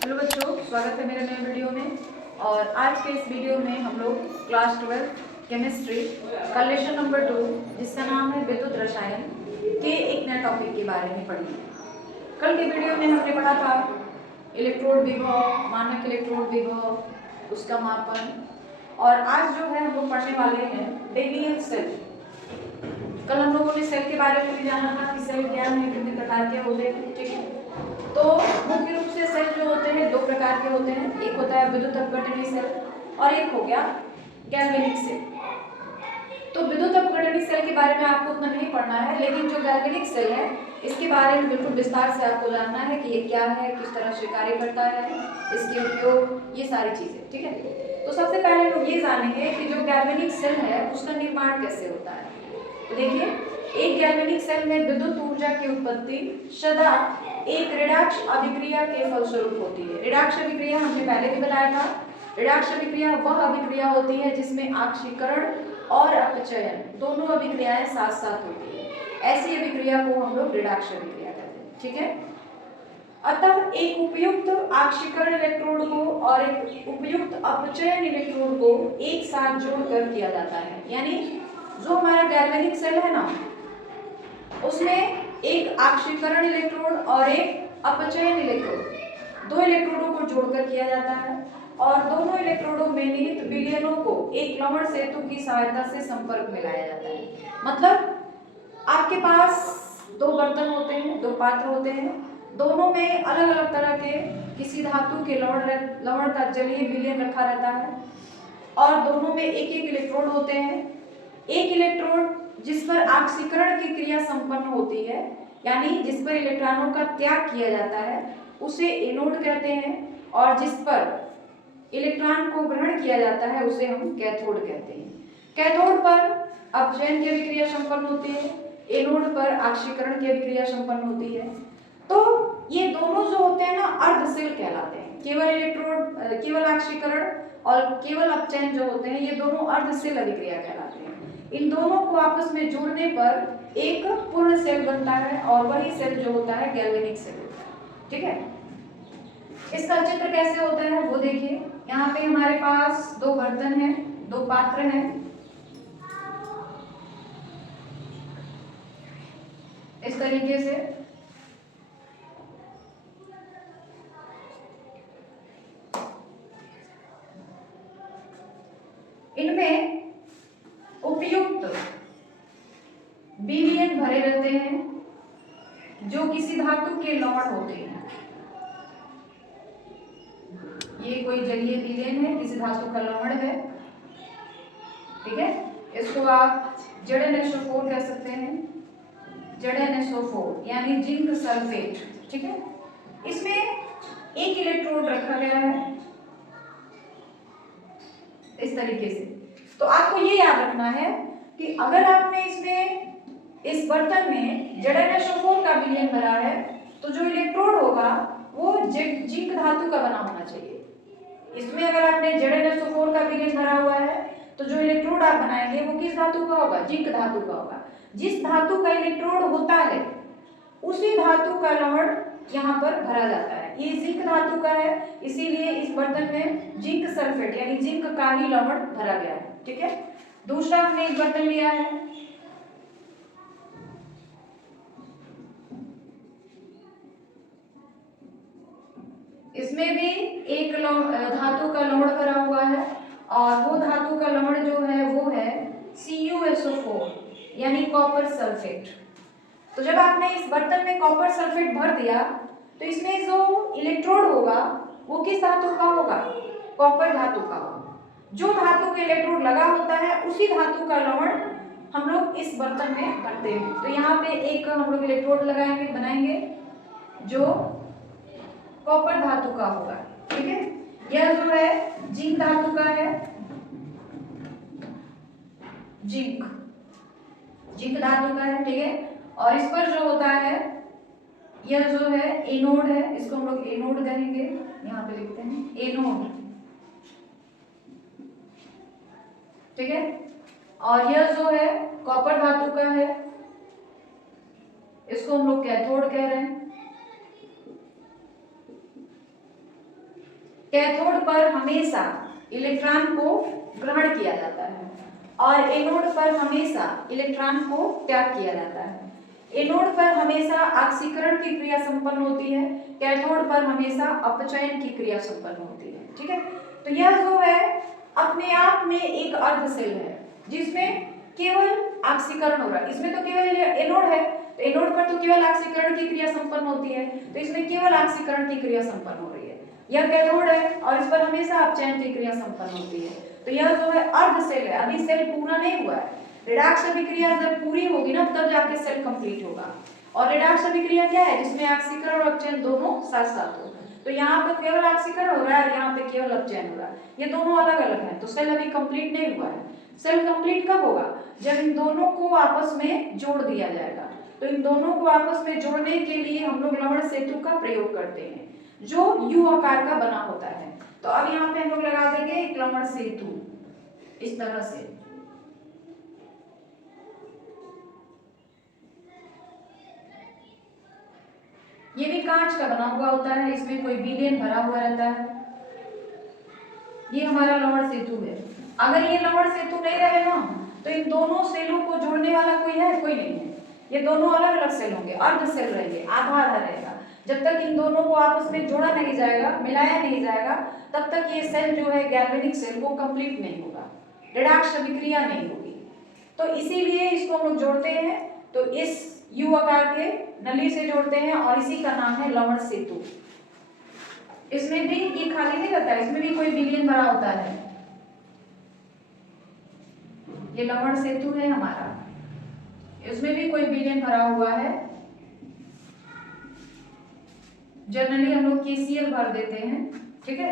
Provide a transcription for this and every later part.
Hello बच्चों, स्वागत है मेरे नए वीडियो में। और आज के इस वीडियो में हम लोग क्लास 12 केमिस्ट्री का लेसन नंबर 2 जिसका नाम है विद्युत रसायन के एक नए टॉपिक के बारे में पढ़ेंगे। कल के वीडियो में हमने पढ़ा था इलेक्ट्रोड विभव, मानक इलेक्ट्रोड विभव, उसका मापन। और आज जो है हम लोग पढ़ने वाले हैं डेवियन सेल। कल हम लोगों ने सेल के बारे में भी जाना था कि सेल क्या है, कितने प्रकार के होते हैं। ठीक है, तो मुख्य रूप से सेल जो होते हैं दो प्रकार के होते हैं। एक होता है विद्युत अपघटनी सेल और एक हो गया गैल्वेनिक सेल। तो विद्युत अपघटनी सेल के बारे में आपको उतना नहीं पढ़ना है, लेकिन जो गैल्वेनिक सेल है इसके बारे में बिल्कुल विस्तार से आपको जानना है कि ये क्या है, किस तरह से कार्य करता है, इसके उपयोग, ये सारी चीजें। ठीक है, तो सबसे पहले लोग ये जानेंगे कि जो गैल्वेनिक सेल है उसका निर्माण कैसे होता है। तो देखिए, एक गैल्वेनिक सेल में विद्युत ऊर्जा की उत्पत्ति सदा एक ऋणाक्ष अभिक्रिया के फलस्वरूप होती है। ऋणाक्ष अभिक्रिया हमने पहले भी बताया था। ऋणाक्ष अभिक्रिया वह अभिक्रिया होती है जिसमें आक्सीकरण और अपचयन दोनों अभिक्रियाएं साथ साथ होती है। ऐसी अभिक्रिया को हम लोग ऋणाक्ष अभिक्रिया कहते हैं। ठीक है, अतः एक उपयुक्त आक्सीकरण इलेक्ट्रोड को और एक उपयुक्त अपचयन इलेक्ट्रोड को एक साथ जोड़कर किया जाता है। यानी जो हमारा गैल्वेनिक सेल है ना, उसमें एक आक्सीकरण इलेक्ट्रोड और एक अपचयन इलेक्ट्रोड, दो इलेक्ट्रोडों को जोड़कर किया जाता है और दोनों इलेक्ट्रोडों में निहित विलयनों को एक लवण सेतु की सहायता से संपर्क में लाया जाता है। मतलब आपके पास दो बर्तन होते हैं, दो पात्र होते हैं, दोनों में अलग अलग तरह के किसी धातु के लवण का जलीय विलयन रखा रहता है और दोनों में एक एक इलेक्ट्रोड होते हैं। एक इलेक्ट्रोड जिस पर ऑक्सीकरण की क्रिया संपन्न होती है, यानी जिस पर इलेक्ट्रॉनों का त्याग किया जाता है, उसे एनोड कहते हैं, और जिस पर इलेक्ट्रॉन को ग्रहण किया जाता है उसे हम कैथोड कहते हैं। कैथोड पर अपचयन की अभिक्रिया संपन्न होती है, एनोड पर ऑक्सीकरण की अभिक्रिया संपन्न होती है। तो ये दोनों जो होते हैं ना, अर्धसेल कहलाते हैं। केवल इलेक्ट्रोड, केवल ऑक्सीकरण और केवल अपचयन जो होते हैं, ये दोनों अर्धसेल अभिक्रिया कहलाते हैं। इन दोनों को आपस में जोड़ने पर एक पूर्ण सेल बनता है और वही सेल जो होता है गैल्वेनिक सेल होता है। ठीक है, इसका चित्र कैसे होता है वो देखिए। यहाँ पे हमारे पास दो बर्तन हैं, दो पात्र हैं, इस तरीके से। इनमें उपयुक्त विलयन भरे रहते हैं जो किसी धातु के लवण होते हैं। ये कोई जलीय विलयन है, किसी धातु का लवण है। ठीक है, इसको आप ZnSO4 कह सकते हैं, ZnSO4 यानी जिंक सल्फेट। ठीक है, इसमें एक इलेक्ट्रोड रखा गया है इस तरीके से। तो आपको ये याद रखना है कि अगर आपने इसमें इस बर्तन में ZnSO4 का विलयन भरा है तो जो इलेक्ट्रोड होगा वो जिंक धातु का बना होना चाहिए। इसमें अगर आपने ZnSO4 का विलयन भरा हुआ है तो जो इलेक्ट्रोड आप बनाएंगे वो किस धातु का होगा? जिंक धातु का होगा। जिस धातु का इलेक्ट्रोड होता है उसी धातु का लवण यहाँ पर भरा जाता है। ये जिंक धातु का है, इसीलिए इस बर्तन में जिंक सल्फेट यानी जिंक का ही लवण भरा गया है। ठीक है, दूसरा हमने एक बर्तन लिया है, इसमें भी एक धातु का लवण भरा हुआ है और वो धातु का लवण जो है वो है CuSO4 यानी कॉपर सल्फेट। तो जब आपने इस बर्तन में कॉपर सल्फेट भर दिया तो इसमें जो इलेक्ट्रोड होगा वो किस धातु का होगा? कॉपर धातु का होगा। जो धातु का इलेक्ट्रोड लगा होता है उसी धातु का लवण हम लोग इस बर्तन में भरते हैं। तो यहाँ पे एक हम लोग इलेक्ट्रोड लगाएंगे, बनाएंगे जो कॉपर धातु का होगा। ठीक है, यह जो है जिंक धातु का है, जिंक धातु का है। ठीक है, और इस पर जो होता है यह जो है एनोड है, इसको हम लोग एनोड कहेंगे, यहाँ पे लिखते हैं एनोड। ठीक है, और यह जो है कॉपर धातु का है, इसको हम लोग कैथोड कह रहे हैं। कैथोड पर हमेशा इलेक्ट्रॉन को ग्रहण किया जाता है और एनोड पर हमेशा इलेक्ट्रॉन को त्याग किया जाता है। एनोड पर हमेशा ऑक्सीकरण की क्रिया संपन्न होती है, कैथोड पर हमेशा अपचयन की क्रिया संपन्न होती है। ठीक है, तो यह जो है अपने आप में एक अर्ध सेल है जिसमें केवल ऑक्सीकरण हो रहा है। इसमें तो केवल एनोड है, तो एनोड पर तो केवल ऑक्सीकरण की क्रिया संपन्न होती है, तो इसमें केवल ऑक्सीकरण की क्रिया संपन्न हो रही है। यह कैथोड है और इस पर हमेशा अपचयन की क्रिया संपन्न होती है, तो यह जो है अर्ध सेल है। अभी सेल पूरा नहीं हुआ है। रिडॉक्स अभिक्रिया जब पूरी होगी ना तब जाके सेल कंप्लीट होगा। और रिडॉक्स अभिक्रिया क्या है? जिसमें ऑक्सीकरण और अपचयन दोनों साथ साथ हो। तो यहाँ पे केवल ऑक्सीकरण हो रहा है, यहाँ पे केवल अपचयन हो रहा है, ये दोनों अलग अलग हैं, तो सेल अभी कंप्लीट नहीं हुआ है। सेल कंप्लीट कब होगा? जब इन दोनों को आपस में जोड़ दिया जाएगा। तो इन दोनों को आपस में जोड़ने के लिए हम लोग लवण सेतु का प्रयोग करते हैं जो यू आकार का बना होता है। तो अब यहाँ पे हम लोग लगा देंगे एक लवण सेतु इस तरह से। ये भी कांच का बना हुआ होता है, इसमें कोई विलयन भरा हुआ रहता है। ये हमारा लवण सेतु है। अगर ये लवण सेतु नहीं रहे ना तो इन दोनों सेलों को जोड़ने वाला कोई है? कोई नहीं है। ये दोनों अलग अलग सेल होंगे, अर्ध सेल रहेंगे, आधा आधा रहेगा। जब तक इन दोनों को आपस में जोड़ा नहीं जाएगा, मिलाया नहीं जाएगा, तब तक ये सेल जो है गैल्वेनिक सेल वो कंप्लीट नहीं होगा, रिडॉक्स अभिक्रिया नहीं होगी। तो इसीलिए इसको हम लोग जोड़ते हैं, तो इस यू आकार के नली से जोड़ते हैं और इसी का नाम है लवण सेतु। इसमें भी ये खाली नहीं रहता है, इसमें भी कोई विलयन भरा होता है। ये लवण सेतु है हमारा, इसमें भी कोई विलयन भरा हुआ है। जनरली हम लोग KCl भर देते हैं। ठीक है,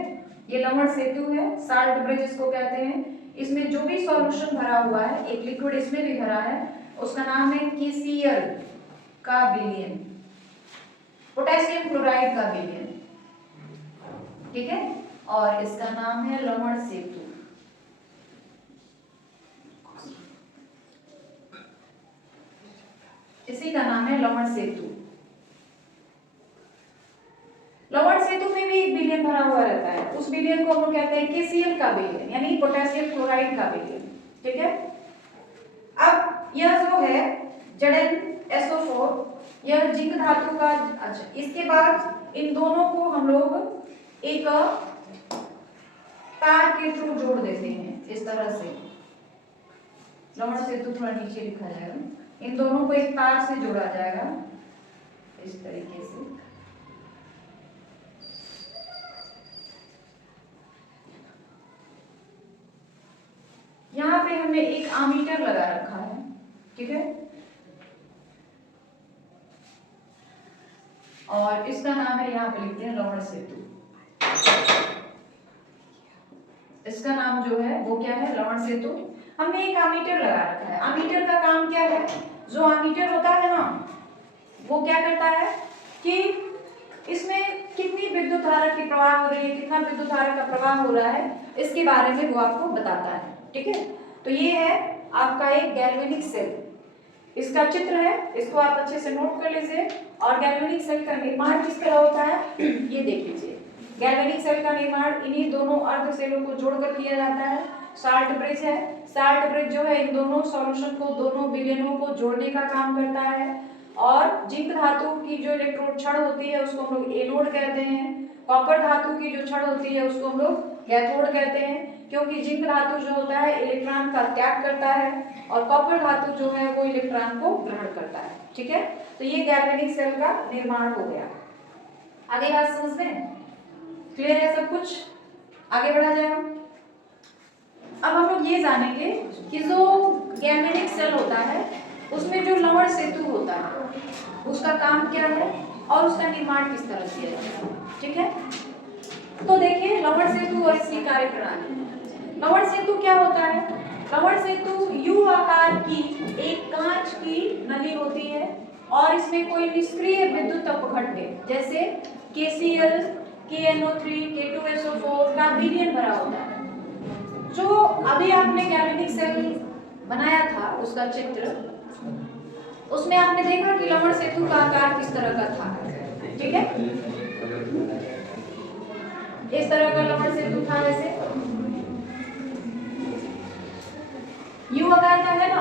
ये लवण सेतु है, साल्ट ब्रिज इसको कहते हैं। इसमें जो भी सॉल्यूशन भरा हुआ है, एक लिक्विड इसमें भी भरा है, उसका नाम है KCl का विलयन, पोटेशियम क्लोराइड का विलयन। ठीक है, और इसका नाम है लवण सेतु। इसी का नाम है लवण सेतु। लवण सेतु में भी एक विलयन भरा हुआ रहता है, उस विलयन को हम लोग कहते हैं KCl का विलयन, यानी पोटेशियम क्लोराइड का विलयन। ठीक है, अब यह जो है ZnSO4, यह जिंक धातु का। अच्छा, इसके बाद इन दोनों को हम लोग एक तार के थ्रू जोड़ देते हैं इस तरह से। लवण सेतु थोड़ा नीचे लिखा जाएगा, इन दोनों को एक तार से जोड़ा जाएगा इस तरीके से। यहाँ पे हमने एक आमीटर लगा रखा है। ठीक है, और इसका नाम है, यहाँ पे लिखते हैं लवण सेतु। इसका नाम जो है वो क्या है? लवण सेतु। हमने एक आमीटर लगा रखा है। आमीटर का काम क्या है? जो आमीटर होता है ना, वो क्या करता है कि इसमें कितनी विद्युत धारा की प्रवाह हो रही है, कितना विद्युत धारा का प्रवाह हो रहा है, इसके बारे में वो आपको बताता है। ठीक है, तो ये है आपका एक गैल्वेनिक सेल, इसका चित्र है, इसको आप अच्छे से नोट कर लीजिए। और गैल्वेनिक सेल का निर्माण किस तरह होता है ये देख लीजिए। गैल्वेनिक सेल का निर्माण इन्हीं दोनों अर्ध सेलों को जोड़कर किया जाता है। साल्ट ब्रिज है, साल्ट ब्रिज जो है इन दोनों सॉल्यूशन को, दोनों विलयनों को जोड़ने का काम करता है। और जिंक धातु की जो इलेक्ट्रोड छड़ होती है उसको हम लोग एनोड कहते हैं। कॉपर धातु की जो छड़ होती है उसको हम लोग कैथोड कहते हैं, क्योंकि जिंक धातु जो होता है इलेक्ट्रॉन का त्याग करता है और कॉपर धातु जो है वो इलेक्ट्रॉन को ग्रहण करता है। ठीक है, तो ये गैल्वेनिक सेल का निर्माण हो गया। आगे बात समझ में क्लियर है सब कुछ? आगे बढ़ा जाए। अब हम लोग ये जानेंगे कि जो गैल्वेनिक सेल होता है उसमें जो लवण सेतु होता है उसका काम क्या है और उसका निर्माण किस तरह किया जाता है। ठीक है, तो देखिए लवण सेतु और इसकी कार्यप्रणाली। लवण सेतु क्या होता है? लवण सेतु यू आकार की एक कांच की नली होती है और इसमें कोई निष्क्रिय विद्युत अपघट्य जैसे KCl, KNO3, K2SO4 का विलयन भरा होता है। जो अभी आपने गैल्वेनिक सेल बनाया था उसका चित्र, उसमें आपने देखा कि लवण सेतु का आकार किस तरह का था। ठीक है, इस तरह का लवण सेतु था, ऐसे यू आकार का है ना,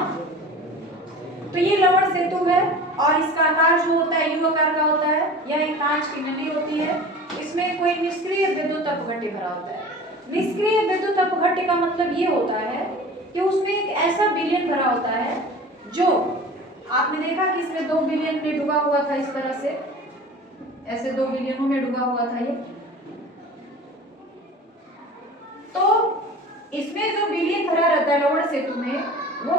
तो ये लवण सेतु है और इसका आकार जो होता है यू आकार का होता है। यह एक कांच की नली होती है, इसमें कोई निष्क्रिय विद्युत अपघट्य भरा होता है। निष्क्रिय विद्युत अपघट्य का मतलब ये होता है कि उसमें एक ऐसा विलयन भरा होता है जो आपने देखा कि इसमें 2 विलयन में डूबा हुआ था, इस तरह से ऐसे 2 विलयनों में डूबा हुआ था ये। तो इसमें जो विलयन भरा रहता है लवण सेतु में, वो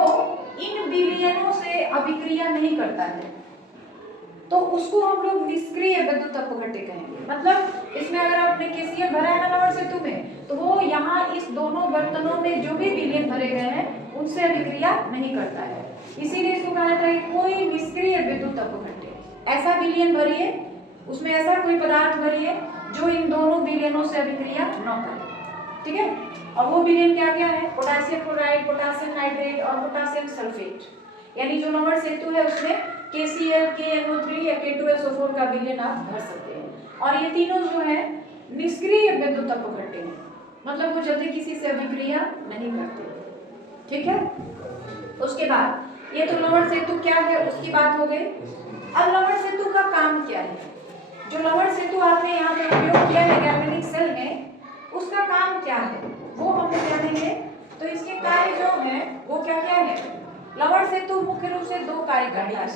इन विलयनों से अभिक्रिया नहीं करता है, तो उसको हम लोग निष्क्रिय विद्युत अपघट्य कहेंगे। मतलब इसमें अगर आपने केसीएल भरा है ना लवण सेतु में, तो वो यहाँ इस दोनों बर्तनों में जो भी विलयन भरे गए हैं उनसे अभिक्रिया नहीं करता है, इसीलिए इसको कहा जाता है कोई निष्क्रिय विद्युत अपघट्य। ऐसा विलयन भरिए, उसमें ऐसा कोई पदार्थ भरिए जो इन दोनों विलयनों से अभिक्रिया न करे, ठीक है। और वो विलयन क्या क्या है? पोटेशियम क्लोराइड, पोटेशियम नाइट्रेट और पोटेशियम सल्फेट। यानी जो लवण सेतु है उसमें KCl, KNO3 या K2SO4 का विलयन आप भर सकते हैं। और ये तीनों जो है निष्क्रिय विद्युत अपघट्य हैं, मतलब वो जल्दी किसी से अभिक्रिया नहीं करते, ठीक है। उसके बाद ये तो लवण सेतु क्या है उसकी बात हो गई। अब लवण सेतु का काम क्या है? जो लवण सेतु आपने यहाँ पे उपयोग किया है गैल्वेनिक सेल में, उसका काम क्या है वो हम लोग जानेंगे। तो इसके कार्य जो है वो क्या क्या है? लवण सेतु मुख्य रूप से 2 कार्य करता है।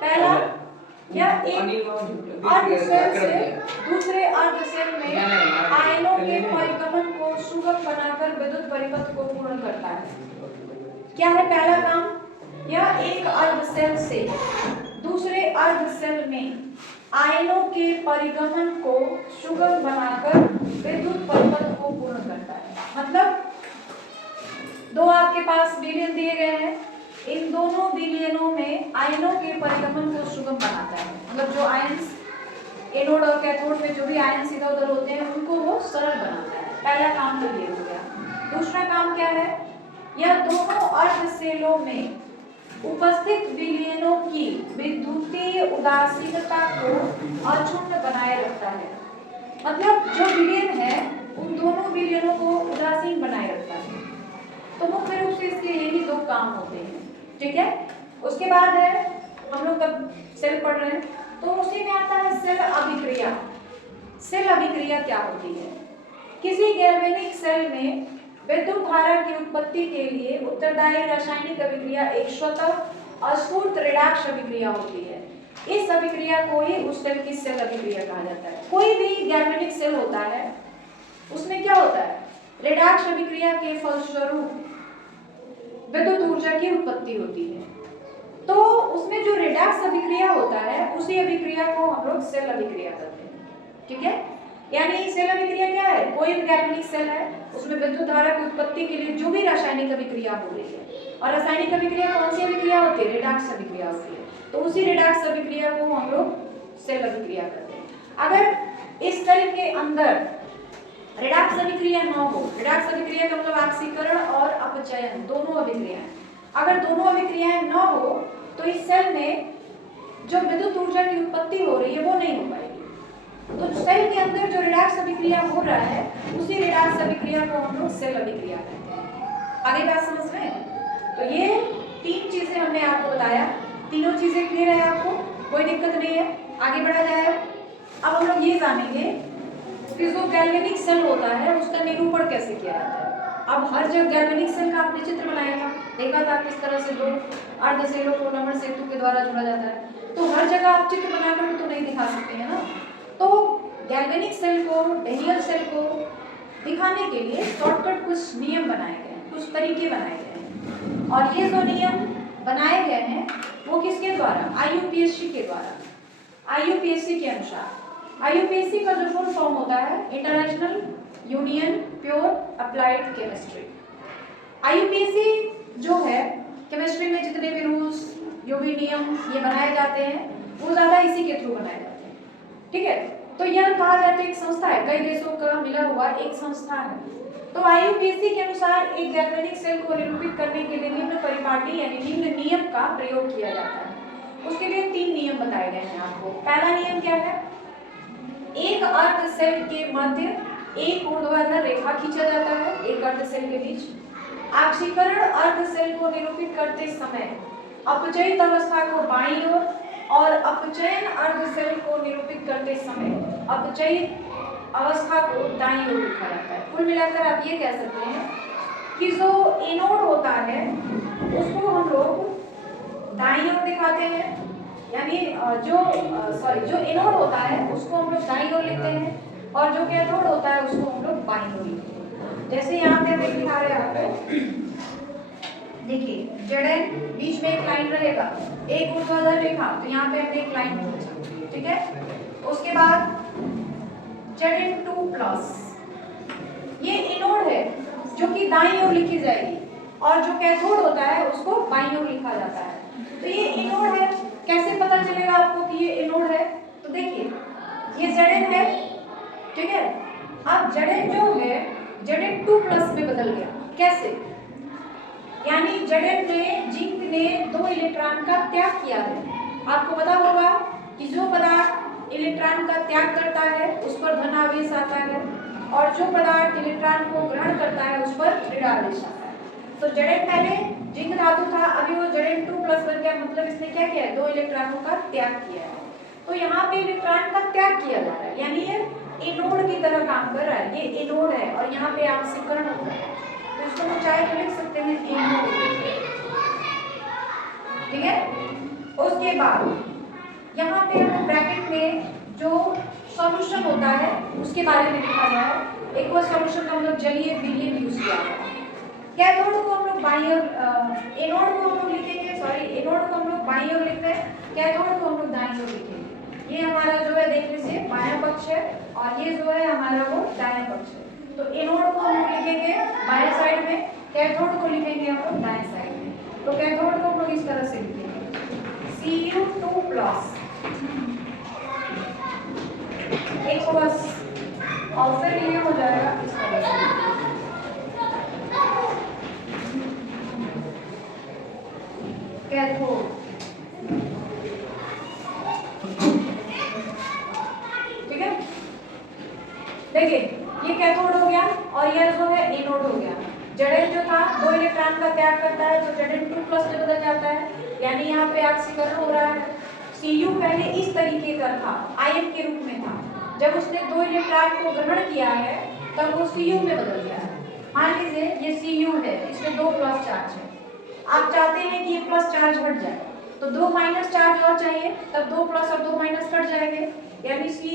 पहला, यह एक अर्ध सेल से दूसरे अर्ध सेल में आयनों के परिगमन को सुगम बनाकर विद्युत परिपथ को पूर्ण करता है। क्या है पहला काम? यह एक अर्ध सेल से दूसरे अर्ध सेल में आयनों के परिगमन को सुगम बनाकर विद्युत परिपथ को पूर्ण करता है। मतलब 2 आपके पास विलयन दिए गए हैं, इन दोनों विलयनों में आयनों के परिगमन को सुगम बनाता है। मतलब जो आयन्स एनोड और कैथोड में जो भी आयन्स इधर उधर होते हैं उनको वो सरल बनाता है। पहला काम तो ये हो गया। दूसरा काम क्या है? यह दोनों अर्ध सेलों में उपस्थित विलयनों की विद्युतीय उदासीनता को अक्षुण्ण बनाए रखता है। मतलब जो विलयन है उन दोनों विलयनों को उदासीन बनाए रखता है। तो मुख्य रूप से इसके यही 2 काम होते हैं, ठीक है। उसके बाद है, हम लोग कब सेल पढ़ रहे हैं तो उसी में आता है सेल अभिक्रिया। सेल अभिक्रिया क्या होती है? किसी गैल्वेनिक सेल में विद्युत धारा की उत्पत्ति के लिए उत्तरदायी रासायनिक अभिक्रिया एक स्वतः अस्फूर्त रेडॉक्स अभिक्रिया होती है। इस अभिक्रिया को ही उस सेल की सेल अभिक्रिया कहा जाता है। कोई भी गैल्वेनिक सेल होता है उसमें क्या होता है? रेडॉक्स अभिक्रिया के फलस्वरूप विद्युत ऊर्जा की उत्पत्ति होती है। तो उसमें जो रेडॉक्स अभिक्रिया होता है उसी अभिक्रिया को हम लोग सेल अभिक्रिया कहते हैं, ठीक है। यानी सेल अभिक्रिया क्या है? कोई भी गैल्वेनिक सेल है उसमें विद्युत धारा की उत्पत्ति के लिए जो भी रासायनिक अभिक्रिया हो रही है, और रासायनिक अभिक्रिया कौन सी अभिक्रिया होती है? रेडॉक्स अभिक्रिया होती है। तो उसी रेडॉक्स अभिक्रिया को हम लोग सेल अभिक्रिया कहते हैं। अगर इस सेल के अंदर रेडॉक्स अभिक्रिया न हो, रेडॉक्स अभिक्रिया का मतलब ऑक्सीकरण और अपचयन दोनों अभिक्रियाएं, अगर दोनों अभिक्रियाएं न हो तो इस सेल में जो विद्युत ऊर्जा की उत्पत्ति हो रही है वो नहीं हो पाएगी। तो सेल के अंदर जो रेडॉक्स अभिक्रिया हो रहा है उसी रेडॉक्स अभिक्रिया को हम लोग सेल अभिक्रिया कहते हैं। आगे बात समझ रहे हैं? तो ये 3 चीजें हमने आपको बताया, तीनों चीजें क्लियर है आपको? कोई दिक्कत नहीं है, आगे बढ़ा जाए। अब हम लोग ये जानेंगे कि जो गैल्वेनिक सेल होता है उसका निरूपण कैसे किया जाता है। अब हर जगह गैल्वेनिक सेल का आपने चित्र बनाया था, देखा था किस तरह से 2 अर्ध सेलों को लवण सेतु के द्वारा जोड़ा जाता है। तो हर जगह आप चित्र बनाकर तो नहीं दिखा सकते हैं ना। तो गैल्वेनिक सेल को, डेनियल सेल को दिखाने के लिए शॉर्टकट कुछ नियम बनाए गए हैं, कुछ तरीके बनाए गए हैं। और ये जो नियम बनाए गए हैं वो किसके द्वारा? IUPAC के द्वारा। IUPAC के अनुसार, IUPAC का जो फुल फॉर्म होता है international union pure applied chemistry. IUPAC जो है केमिस्ट्री में जितने भी रूल्स, जो भी नियम ये बनाए जाते हैं वो ज्यादा इसी के थ्रू बनाए जाते हैं, ठीक है। तो यह कहा जाता है एक संस्था है, कई देशों का मिला हुआ एक संस्था है। तो IUPAC के अनुसार एक गैल्वेनिक सेल को निरूपित करने के लिए निम्न परिपाटी यानी निम्न नियम का प्रयोग किया जाता है। उसके लिए 3 नियम बताए गए हैं आपको। पहला नियम क्या है? एक अर्ध सेल के मध्य एक ऊर्ध्वाधर रेखा खींचा जाता है एक अर्ध सेल के बीच। आक्सीकरण अर्ध सेल को निरूपित करते समय अपचयित अवस्था को बाईं ओर और अपचयन अर्ध सेल को निरूपित करते समय अपचयित अवस्था को दाईं ओर लिखा जाता है। कुल मिलाकर आप ये कह सकते हैं कि जो एनोड होता है उसको हम लोग दाईं ओर दिखाते हैं, यानी जो एनोड होता है उसको हम लोग दाईं ओर लिखते हैं और जो कैथोड होता है उसको हम लोग बाईं ओर लिखते हैं। जैसे यहाँ पे हम दिखा रहे हैं आपको, देखिए Zn बीच में एक लाइन रहेगा, एक ऊर्ध्वाधर रेखा, तो यहाँ पे हमने एक लाइन खींचा, ठीक है। उसके बाद Zn2+, ये एनोड है जो कि दाईं ओर लिखी जाएगी और जो कैथोड होता है उसको बाईं ओर लिखा जाता है। तो ये एनोड है, कैसे पता चलेगा आपको कि ये एनोड है? तो देखिए ये Zn है, ठीक है। अब Zn जो है Zn2+ में बदल गया, कैसे? यानी Zn में जिंक ने 2 इलेक्ट्रॉन का त्याग किया है। आपको पता होगा कि जो पदार्थ इलेक्ट्रॉन का त्याग करता है उस पर धन आवेश आता है और जो पदार्थ इलेक्ट्रॉन को ग्रहण करता है उस पर ऋण आवेश आता है। तो Zn पहले जिंक धातु था, अभी वो Zn2+ बन गया, मतलब इसने क्या किया है? 2 इलेक्ट्रॉनों का त्याग किया है। तो यहाँ पे इलेक्ट्रॉन का त्याग किया जा रहा है, यानी ये एनोड की तरह काम कर रहा है, ये एनोड है और यहाँ पे ऑक्सीकरण हो रहा है, तो इसको हम चाहे तो लिख सकते हैं एनोड, ठीक है। उसके बाद यहाँ पे हम ब्रैकेट में जो सॉल्यूशन होता है उसके बारे में लिखा गया है। एक और सॉल्यूशन का हम लोग जलीय विलयन यूज किया है। कैथोड को हम लोग बाईं ओर, एनोड को हम लोग लिखेंगे, सॉरी एनोड को हम लोग बाईं ओर लिख रहे हैं, कैथोड को हम लोग दाईं ओर लिखेंगे। ये हमारा जो है देख लीजिए बायां पक्ष है और ये जो है हमारा वो दायां पक्ष है। तो एनोड को हम लोग लिखेंगे बाएं साइड में, कैथोड को लिखेंगे हम लोग दाएं साइड में। तो कैथोड को हम लोग इस तरह से लिखेंगे Cu2+, एक बस और फिर ये हो जाएगा इस तरह से, कैथोड, ठीक है। देखिए ये कैथोड हो गया और यह जो है एनोड हो गया। Zn जो था 2 इलेक्ट्रॉन का त्याग करता है तो Zn2+ में बदल जाता है, यानी यहाँ पे ऑक्सीकरण हो रहा है। Cu पहले इस तरीके का था, आयन के रूप में था, जब उसने 2 इलेक्ट्रॉन को ग्रहण किया है तब वो Cu में बदल गया है। मान लीजिए ये Cu है, इसमें 2+ चार्ज है, आप चाहते हैं कि ये प्लस चार्ज हट जाए तो 2- चार्ज और चाहिए, तब 2+ और 2- कट जाएंगे, यानी Cu+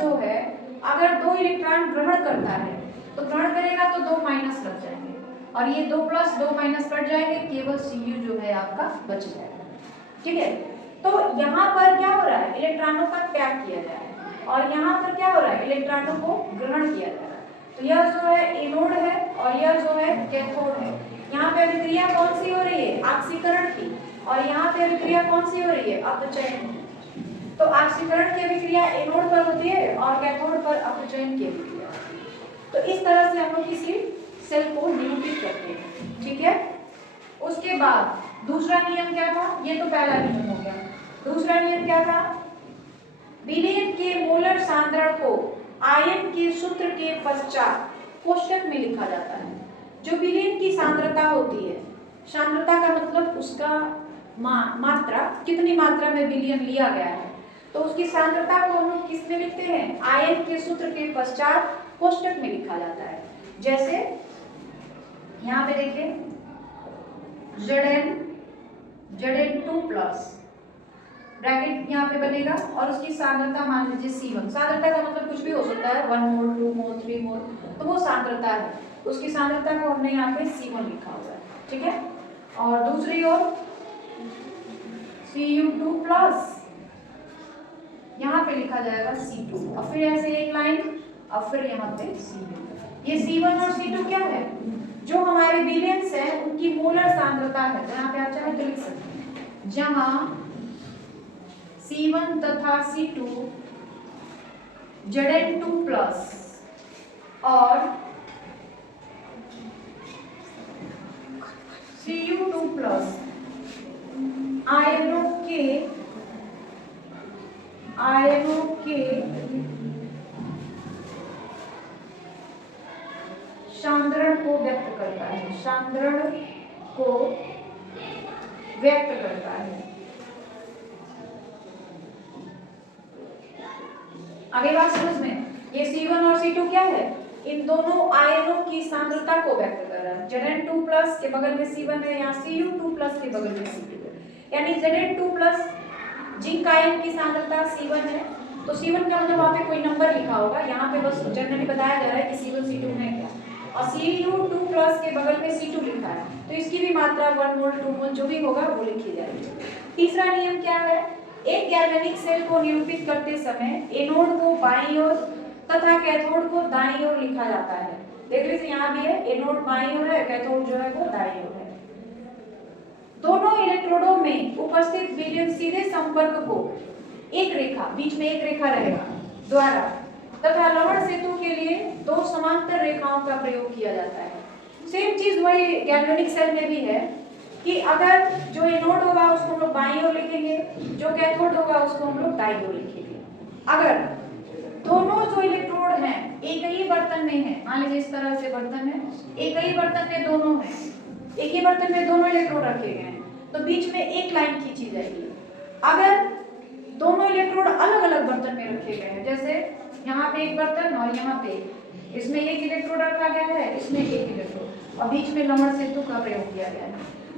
जो है अगर 2 इलेक्ट्रॉन ग्रहण करता है तो ग्रहण करेगा तो 2- लग जाएंगे और ये 2+ 2- कट जाएंगे, केवल Cu जो है आपका बच जाएगा, ठीक है। तो यहाँ पर क्या हो रहा है? इलेक्ट्रॉनों का त्याग किया जा रहा है और यहाँ पर क्या हो रहा है? इलेक्ट्रॉनों को ग्रहण किया जा रहा है। तो यह जो है एनोड है और यह जो है कैथोड है। यहाँ पे अभिक्रिया कौन सी हो रही है? ऑक्सीकरण की, और यहाँ पे अभिक्रिया कौन सी हो रही है? अपचयन की। तो ऑक्सीकरण की अभिक्रिया एनोड पर होती है और कैथोड पर अपचयन की अभिक्रिया होती है। तो इस तरह से हम लोग किसी सेल को निरूपित करते हैं, ठीक है। उसके बाद दूसरा नियम क्या था? ये तो पहला नियम हो गया। दूसरा नियम क्या था? विलयन के मोलर सांद्रण को आयन के सूत्र के पश्चात कोष्ठक में लिखा जाता है। जो विलयन की सांद्रता होती है, सांद्रता का मतलब उसका मात्रा, कितनी मात्रा में विलयन लिया गया है, तो उसकी सांद्रता को हम लोग किस में लिखते हैं? आयन के सूत्र के पश्चात कोष्ठक में लिखा जाता है। जैसे यहाँ पे देखिए Zn2+, ब्रैकेट यहाँ पे बनेगा और उसकी सांद्रता मान लीजिए C1। सांद्रता का मतलब कुछ भी हो सकता है, 1 मोल, 2 मोल, 3 मोल, तो वो सांद्रता है। उसकी सांद्रता को हमने यहाँ पे C1 लिखा हुआ है, ठीक है। और दूसरी ओर Cu2+, यहाँ पे लिखा जाएगा C2 और फिर ऐसे एक लाइन और फिर यहाँ पे C2। ये C1 और C2 क्या है? जो हमारे विलयंस है उनकी मोलर सांद्रता है। तो यहाँ पे आप चाहे तो लिख सकते हैं, जहाँ C1 तथा C2 Zn2+ और Cu2+ आयनों के सांद्रण को व्यक्त करता है, सांद्रण को व्यक्त करता है। आगे बात समझ में, ये C1 और C2 क्या है, इन दोनों आयनों की सांद्रता को व्यक्त कर रहा है। Zn2+ के बगल में C1 है, यहाँ Cu2+ के बगल में C2 है, यानी Zn2+ जिंक आयन की सांद्रता C1 है, तो C1 का मतलब वहाँ पे कोई नंबर लिखा होगा, यहाँ पे बस जनरली बताया जा रहा है कि C1 C2 है क्या, और Cu2+ के बगल में C2 लिखा है, तो इसकी भी मात्रा 1 मोल 2 मोल जो भी होगा वो लिखी जाएगी। तीसरा नियम क्या है, एक गैल्वेनिक सेल को निरूपित करते समय एनोड को बाईं ओर तथा कैथोड को दाईं ओर लिखा जाता है। देख लीजिए यहाँ भी है, एनोड बाईं ओर है, कैथोड जो है वो दाईं ओर है। दोनों इलेक्ट्रोडों में उपस्थित विलयन सीधे संपर्क को एक रेखा, बीच में एक रेखा रहेगा, द्वारा तथा लवण सेतु के लिए दो समांतर रेखाओं का प्रयोग किया जाता है। सेम चीज वही गैल्वेनिक सेल में भी है कि अगर जो एनोड होगा उसको हम लोग बाईं ओर लिखेंगे, जो कैथोड होगा उसको हम लोग दाईं ओर लिखेंगे। अगर दोनों जो इलेक्ट्रोड हैं एक ही बर्तन में है, मान लीजिए इस तरह से बर्तन है, एक ही बर्तन में दोनों हैं, एक ही बर्तन में दोनों इलेक्ट्रोड रखे गए हैं, तो बीच में एक लाइन खींची जाएगी। अगर दोनों इलेक्ट्रोड अलग अलग बर्तन में रखे गए हैं, जैसे यहाँ पे एक बर्तन और यहाँ पे, इसमें एक इलेक्ट्रोड रखा गया है, इसमें एक इलेक्ट्रोड, और बीच में लवण सेतु का प्रयोग किया गया है,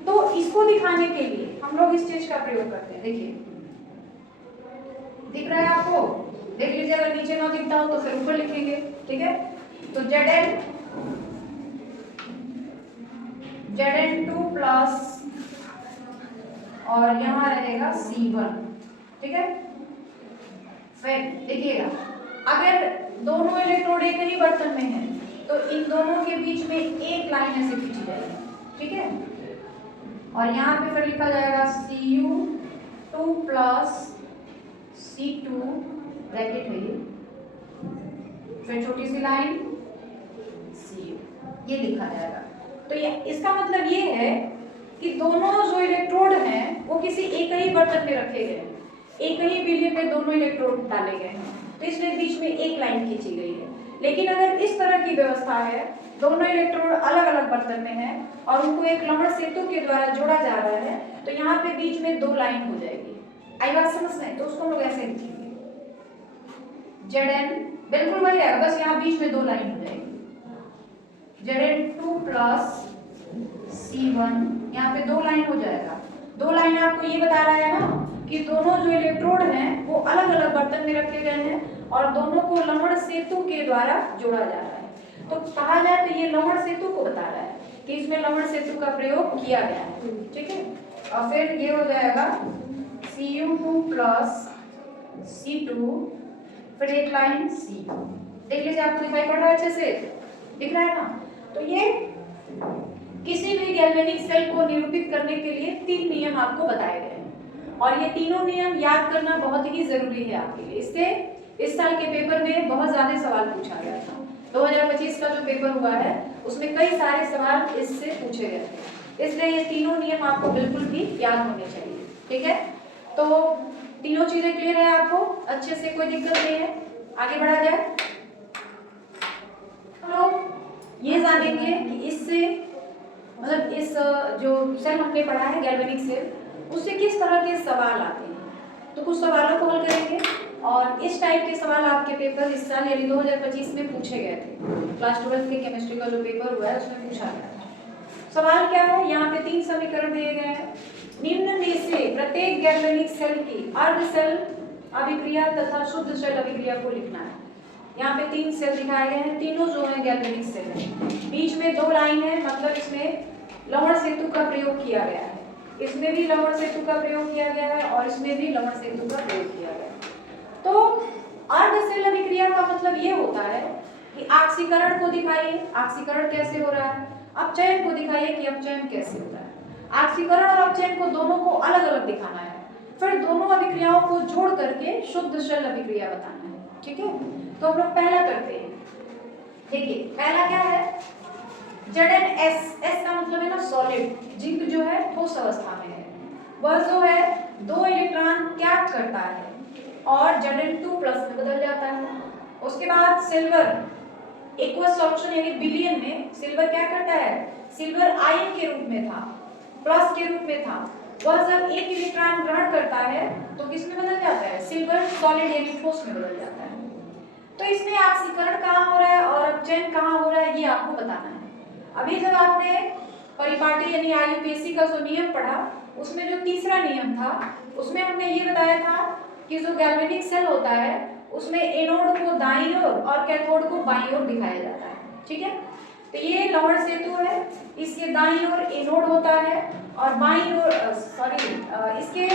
तो इसको दिखाने के लिए हम लोग इस चीज का प्रयोग करते हैं। देखिए दिख रहा है आपको, देख लीजिए, अगर नीचे ना दिखता हो तो फिर ऊपर लिखेंगे, ठीक है। तो Zn2+ और यहाँ रहेगा C1, ठीक है। फिर देखिएगा, अगर दोनों इलेक्ट्रोड एक ही बर्तन में है तो इन दोनों के बीच में एक लाइन ऐसे खींची जाएगी, ठीक है, और यहाँ पे फिर लिखा जाएगा Cu2+ C2 ब्रैकेट है ये, फिर छोटी सी लाइन Cu, ये लिखा जाएगा। तो ये इसका मतलब ये है कि दोनों जो इलेक्ट्रोड हैं वो किसी एक ही बर्तन में रखे गए हैं, एक ही विलयन में दोनों इलेक्ट्रोड डाले गए हैं, तो इसलिए बीच में एक लाइन खींची गई है। लेकिन अगर इस तरह की व्यवस्था है, दोनों इलेक्ट्रोड अलग अलग बर्तन में हैं और उनको एक लवण सेतु के द्वारा जोड़ा जा रहा है, तो यहाँ पे बीच में दो लाइन हो जाएगी। आई बात समझ में? तो उसको हम लोग ऐसे लिखेंगे, Zn बिल्कुल वही है, बस यहाँ बीच में दो लाइन हो जाएगी, Zn2+ C1, यहाँ पे दो लाइन हो जाएगा। दो लाइन आपको ये बता रहा है ना कि दोनों जो इलेक्ट्रोड हैं वो अलग अलग बर्तन में रखे गए हैं और दोनों को लवण सेतु के द्वारा जोड़ा जा रहा है। तो कहा जाए तो ये लवण सेतु को बता रहा है कि इसमें लवण सेतु का प्रयोग किया गया है, ठीक है। और फिर ये हो जाएगा Cu2+ C2, फिर एक लाइन C। देख लीजिए, आपको दिखाई पड़ रहा है, अच्छे से दिख रहा है ना। तो ये किसी भी गैल्वेनिक सेल को निरूपित करने के लिए तीन नियम आपको बताए गए हैं और ये तीनों नियम याद करना बहुत ही जरूरी है आपके लिए। इससे इस साल के पेपर में बहुत ज्यादा सवाल पूछा गया था। 2025 का जो पेपर हुआ है उसमें कई सारे सवाल इससे पूछे गए थे, इसलिए ये तीनों नियम आपको बिल्कुल भी याद होने चाहिए, ठीक है। तो तीनों चीजें क्लियर है आपको अच्छे से, कोई दिक्कत नहीं है। आगे बढ़ा जाए, हम लोग ये जानेंगे कि इससे मतलब इस जो सेल हमने पढ़ा है गैल्वेनिक सेल, उससे किस तरह के सवाल आते हैं। तो कुछ सवालों को हल करेंगे और इस टाइप के सवाल आपके पेपर इस साल यानी 2025 में पूछे गए थे। क्लास 12 के केमिस्ट्री का जो पेपर हुआ है उसमें पूछा गया था। सवाल क्या है, यहाँ पे तीन समीकरण दिए गए हैं, निम्न में से प्रत्येक गैल्वेनिक सेल की अर्ध सेल अभिक्रिया तथा शुद्ध सेल अभिक्रिया को लिखना है। यहाँ पे तीन सेल दिखाए गए हैं, तीनों जो है गैल्वेनिक सेल है, बीच में दो लाइन है, मतलब इसमें लवण सेतु का प्रयोग किया गया है, इसमें भी लवण सेतु का प्रयोग किया गया है और इसमें भी लवण सेतु का प्रयोग किया गया है। तो अर्ध सेल अभिक्रिया का मतलब ये होता है कि ऑक्सीकरण को दिखाइए, ऑक्सीकरण कैसे हो रहा है, अपचयन को दिखाइए कि अपचयन कैसे हो रहा है। ऑक्सीकरण और अपचयन को दोनों को अलग अलग दिखाना है, फिर दोनों अभिक्रियाओं को जोड़ करके शुद्ध सेल अभिक्रिया बताना है, ठीक है। तो हम लोग पहला करते हैं, देखिए पहला क्या है, Zns, S का मतलब है ना सॉलिड, जिंक जो है ठोस अवस्था में है, वह जो है दो इलेक्ट्रॉन त्याग करता है और Zn2+ में बदल जाता है। उसके बाद सिल्वर, एक्वस सॉल्यूशन यानी बिलियन में सिल्वर क्या करता है, सिल्वर आयन के रूप में था, प्लस के रूप में था, वह जब एक इलेक्ट्रॉन ग्रहण करता है तो किस में बदल जाता है, सिल्वर सॉलिड यानी ठोस में बदल जाता है। तो इसमें ऑक्सीकरण कहाँ हो रहा है और अपचयन कहाँ हो रहा है ये आपको बताना है। अभी जब आपने परिपाटी यानी आईयूपीएससी का जो नियम पढ़ा उसमें जो तीसरा नियम था उसमें हमने ये बताया था कि जो गैल्वेनिक सेल होता है उसमें एनोड को दाईं ओर और कैथोड को बाईं ओर दिखाया जाता है, ठीक है। तो ये लवण सेतु है, इसके दाईं ओर एनोड होता है और बाईं ओर इसके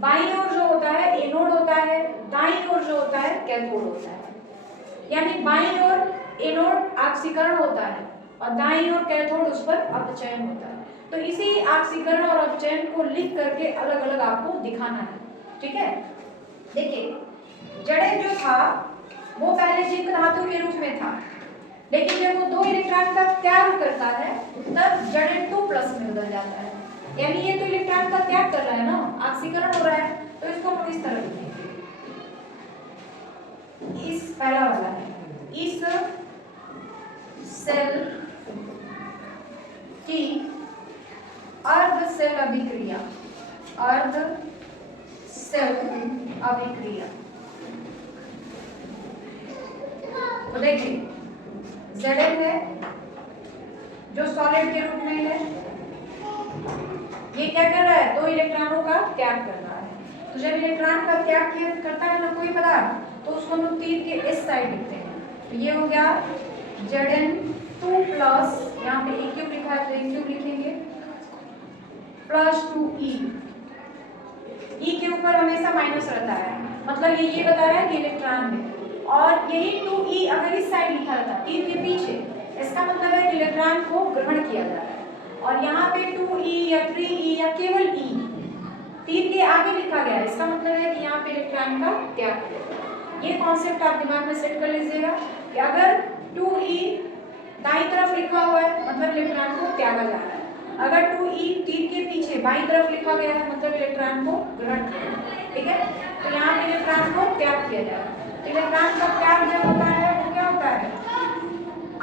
बाईं ओर जो होता है एनोड होता है, दाईं ओर जो होता है कैथोड होता है। यानी बाईं ओर एनोड ऑक्सीकरण होता है और दाईं ओर कैथोड उस पर अपचयन होता है। तो इसी ऑक्सीकरण और अपचयन को लिख करके अलग अलग आपको दिखाना है, ठीक है। देखिए जड़ेन जो था वो पहले जिंक धातु के रूप में था, लेकिन जब वो 2 इलेक्ट्रॉन का त्याग करता है तब जड़ेन 2+ में बदल जाता है। यानी ये तो इलेक्ट्रॉन का त्याग कर रहा है ना, ऑक्सीकरण हो रहा है, तो इसको हम इस तरह लिखेंगे। इस पहला वाला है, इस सेल की अर्ध सेल अभिक्रिया, अर्ध सेल अभिक्रिया। तो देखिए Zn है जो सॉलिड के रूप में है, ये क्या कर रहा है, 2 इलेक्ट्रॉनों का त्याग कर रहा है। तो जब इलेक्ट्रॉन का त्याग करता है ना कोई पदार्थ तो उसको हम तीर के इस साइड लिखते हैं। तो ये हो गया Zn2+, यहाँ पे एक क्यूब लिखा है तो एक क्यूब लिखेंगे, +2e। E के ऊपर हमेशा माइनस रहता है, मतलब ये बता रहा है कि इलेक्ट्रॉन है। और यही 2e अगर इस साइड लिखा रहता तीर के पीछे, इसका मतलब है कि इलेक्ट्रॉन को ग्रहण किया जा रहा है। और यहाँ पे 2e या 3e या केवल e तीर के आगे लिखा गया है, इसका मतलब है कि यहाँ पे इलेक्ट्रॉन का त्याग किया जा रहा है। ये कॉन्सेप्ट आप दिमाग में सेट कर लीजिएगा कि अगर 2e दाईं तरफ लिखा हुआ है मतलब इलेक्ट्रॉन को त्यागा जा रहा है, अगर 2e तीर के पीछे बाईं तरफ लिखा गया है मतलब इलेक्ट्रॉन को ग्रहण किया जा रहा है, ठीक है। तो यहाँ पे इलेक्ट्रॉन को त्याग किया जा रहा है। इलेक्ट्रॉन का त्याग जब होता है वो क्या होता है,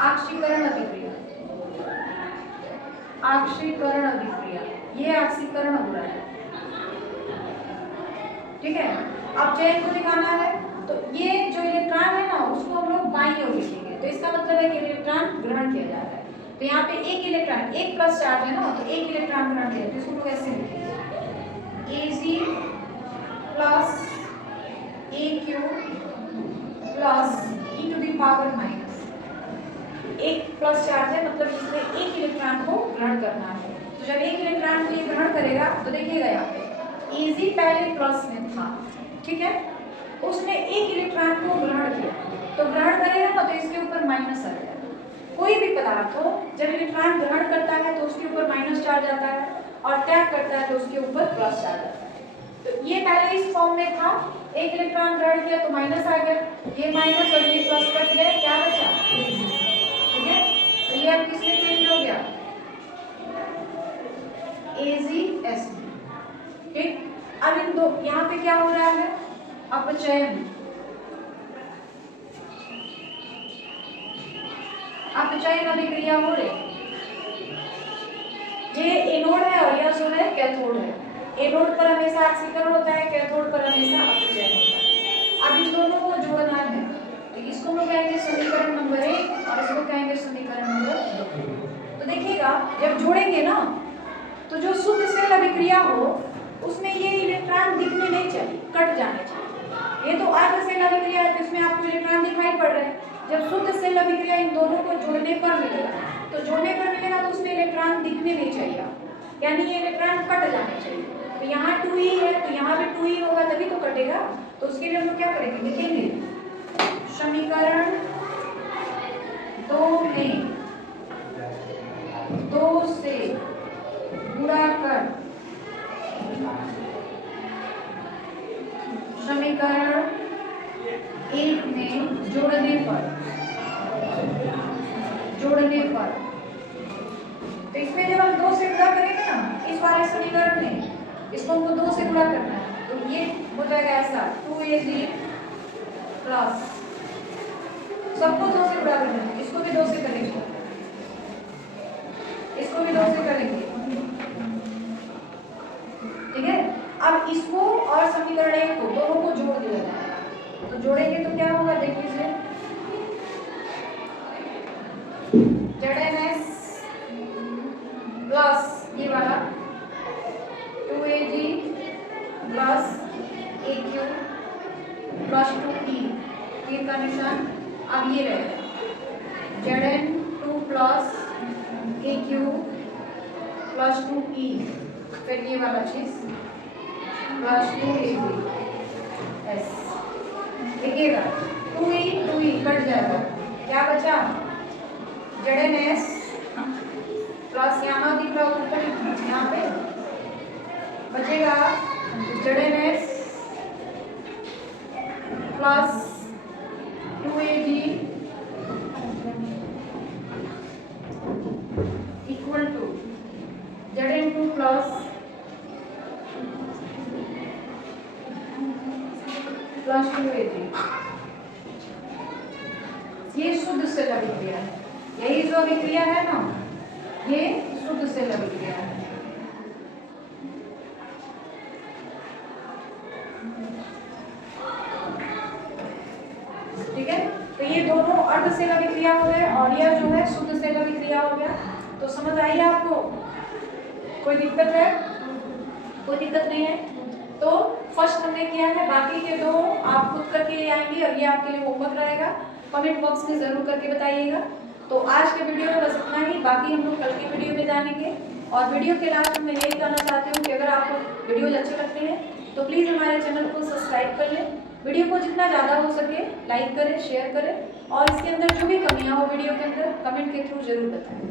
ऑक्सीकरण अभिक्रिया, ऑक्सीकरण अभिक्रिया, ये ऑक्सीकरण हो रहा है, ठीक है। अब चयन को दिखाना है तो ये जो इलेक्ट्रॉन है ना उसको हम लोग बाईं ओर लिखेंगे, तो इसका मतलब है कि इलेक्ट्रॉन ग्रहण किया जा रहा है। तो यहाँ पे एक इलेक्ट्रॉन, 1+ चार्ज है ना, तो एक इलेक्ट्रॉन ग्रहण किया, तो इसको लोग ऐसे लिखेंगे Ag+AQ+e⁻⁻, 1+ चार्ज है मतलब इसमें एक इलेक्ट्रॉन को ग्रहण करना है। तो जब एक इलेक्ट्रॉन को ये ग्रहण करेगा तो देखिएगा यहाँ पे Ag पहले प्लस में था, ठीक है, उसने एक इलेक्ट्रॉन को ग्रहण किया, तो ग्रहण करेगा ना तो इसके ऊपर माइनस आ जाएगा। कोई भी पदार्थ हो जब इलेक्ट्रॉन ग्रहण करता है तो उसके ऊपर माइनस चार्ज आता है और त्याग करता है तो उसके ऊपर प्लस चार्ज आता है। तो ये पहले इस फॉर्म में था, एक इलेक्ट्रॉन ग्रहण किया तो माइनस आ गया, ये माइनस और ये प्लस कट गए, क्या बचा, ठीक है। तो ये अब किसमें चेंज हो गया, AgS, ठीक। अब इन दो यहाँ पे क्या हो रहा है, अपचयन, अपचयन अभिक्रिया हो रही। ये एनोड है और यह जो है कैथोड है। एनोड पर हमेशा ऑक्सीकरण होता है, कैथोड पर हमेशा अपचयन होता है। अब इन दोनों को जोड़ना है, तो इसको हम कहेंगे समीकरण नंबर 1 और इसको कहेंगे समीकरण नंबर 2। तो देखिएगा जब जोड़ेंगे ना तो जो शुद्ध सेल अभिक्रिया हो उसमें ये इलेक्ट्रॉन दिखने नहीं चाहिए, कट जाने चाहिए। ये तो अर्ध सेल अभिक्रिया है तो इसमें आपको इलेक्ट्रॉन दिखाई पड़ रहे हैं। जब शुद्ध सेल अभिक्रिया इन दोनों को जोड़ने पर मिलेगा, तो जोड़ने पर मिलेगा तो उसमें इलेक्ट्रॉन दिखने नहीं चाहिए, यानी ये इलेक्ट्रॉन कट जाने चाहिए। तो यहाँ 2e है तो यहाँ पे 2e होगा तभी तो कटेगा। तो उसके लिए हम लोग क्या करेंगे, लिखेंगे समीकरण 2 में 2 से गुणा कर समीकरण 1 में जोड़ने पर तो इसमें जब हम 2 से गुणा करेंगे ना इस वाले समीकरण में, इसको हमको 2 से गुणा करना है तो ये हो जाएगा ऐसा 2Ag प्लस, सबको 2 से गुणा करना है, तो जोड़ेंगे तो क्या होगा देख लीजिए, ZnS प्लस ये वाला 2Ag plus AQ plus 2E, तीर का निशान अब ये रहेगा Zn2 plus AQ plus 2E, फिर ये वाला चीज प्लस 2AgS। देखिएगा 2E कट जाएगा, क्या बचा ZnS प्लस यहाँ दिख रहा ऊपर यहाँ पे बचेगा ZnS plus 2Ag equal to Zn2 plus 2Ag। ये शुद्ध सेल अभिक्रिया है, यही जो अभिक्रिया है ना, ये शुद्ध सेल अभिक्रिया है। ठीक है, तो ये दोनों अर्ध सेल अभिक्रिया हो गए और यह जो है शुद्ध सेल अभिक्रिया हो गया। तो समझ आई आपको, कोई दिक्कत है? कोई दिक्कत नहीं है। तो फर्स्ट हमने किया है, बाकी के दो आप खुद करके आएंगे और ये आपके लिए होमवर्क रहेगा, कमेंट बॉक्स में जरूर करके बताइएगा। तो आज के वीडियो में बस इतना ही, बाकी हम लोग कल की वीडियो में जानेंगे। और वीडियो के लास्ट में यही कहना चाहती हूँ कि अगर आपको वीडियोज अच्छे लगते हैं तो प्लीज़ हमारे चैनल को सब्सक्राइब कर लें, वीडियो को जितना ज़्यादा हो सके लाइक करें, शेयर करें और इसके अंदर जो भी कमियाँ हो वीडियो के अंदर कमेंट के थ्रू जरूर बताएं।